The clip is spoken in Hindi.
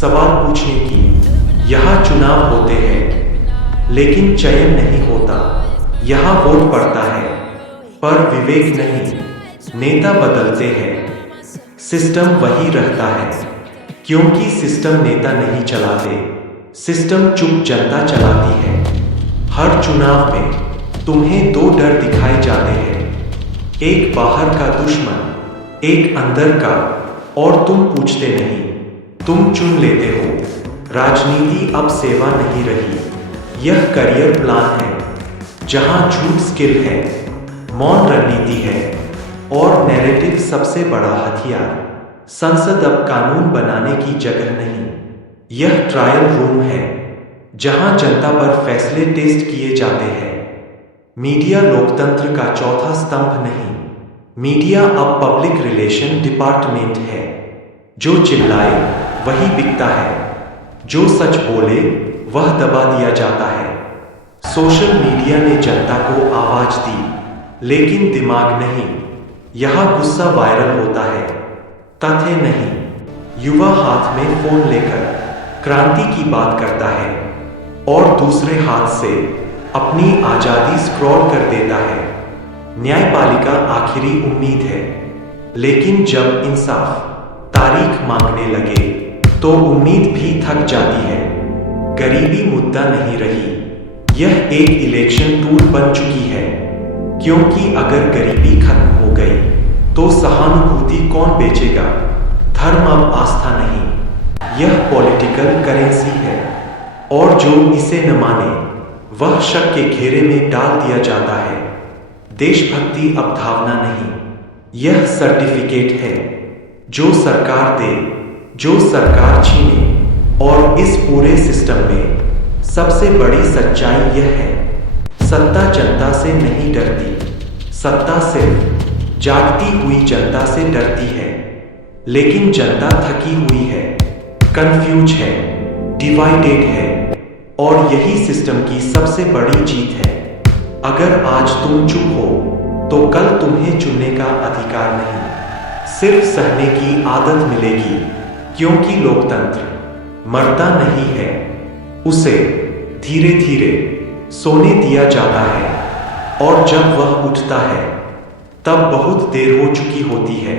सवाल पूछने की। यहाँ चुनाव होते हैं लेकिन चयन नहीं होता। यहाँ वोट पड़ता है पर विवेक नहीं। नेता बदलते हैं, सिस्टम वही रहता है, क्योंकि सिस्टम नेता नहीं चलाते, सिस्टम चुप जनता चलाती है। हर चुनाव में तुम्हें दो डर दिखाए जाते हैं, एक बाहर का दुश्मन, एक अंदर का, और तुम पूछते नहीं, तुम चुन लेते हो। राजनीति अब सेवा नहीं रही, यह करियर प्लान है, जहां झूठ स्किल है, मौन रणनीति है और नैरेटिव सबसे बड़ा हथियार। संसद अब कानून बनाने की जगह नहीं, यह ट्रायल रूम है, जहां जनता पर फैसले टेस्ट किए जाते हैं। मीडिया लोकतंत्र का चौथा स्तंभ नहीं, मीडिया अब पब्लिक रिलेशन डिपार्टमेंट है। जो चिल्लाए वही बिकता है, जो सच बोले वह दबा दिया जाता है। सोशल मीडिया ने जनता को आवाज दी, लेकिन दिमाग नहीं। यहाँ गुस्सा वायरल होता है, तथ्य नहीं। युवा हाथ में फोन लेकर क्रांति की बात करता है और दूसरे हाथ से अपनी आजादी स्क्रॉल कर देता है। न्यायपालिका आखिरी उम्मीद है, लेकिन जब इंसाफ तारीख मांगने लगे तो उम्मीद भी थक जाती है। गरीबी मुद्दा नहीं रही, यह एक इलेक्शन टूल बन चुकी है, क्योंकि अगर गरीबी खत्म हो गई तो सहानुभूति कौन बेचेगा। धर्म अब आस्था नहीं, यह पॉलिटिकल करेंसी है, और जो इसे न माने वह शक के घेरे में डाल दिया जाता है। देशभक्ति अब भावना नहीं, यह सर्टिफिकेट है, जो सरकार दे, जो सरकार छीने। और इस पूरे सिस्टम में सबसे बड़ी सच्चाई यह है, सत्ता जनता से नहीं डरती, सत्ता सिर्फ जागती हुई जनता से डरती है। लेकिन जनता थकी हुई है, कंफ्यूज है, डिवाइडेड है, और यही सिस्टम की सबसे बड़ी जीत है। अगर आज तुम चुप हो तो कल तुम्हें चुनने का अधिकार नहीं, सिर्फ सहने की आदत मिलेगी, क्योंकि लोकतंत्र मरता नहीं है, उसे धीरे धीरे सोने दिया जाता है, और जब वह उठता है तब बहुत देर हो चुकी होती है।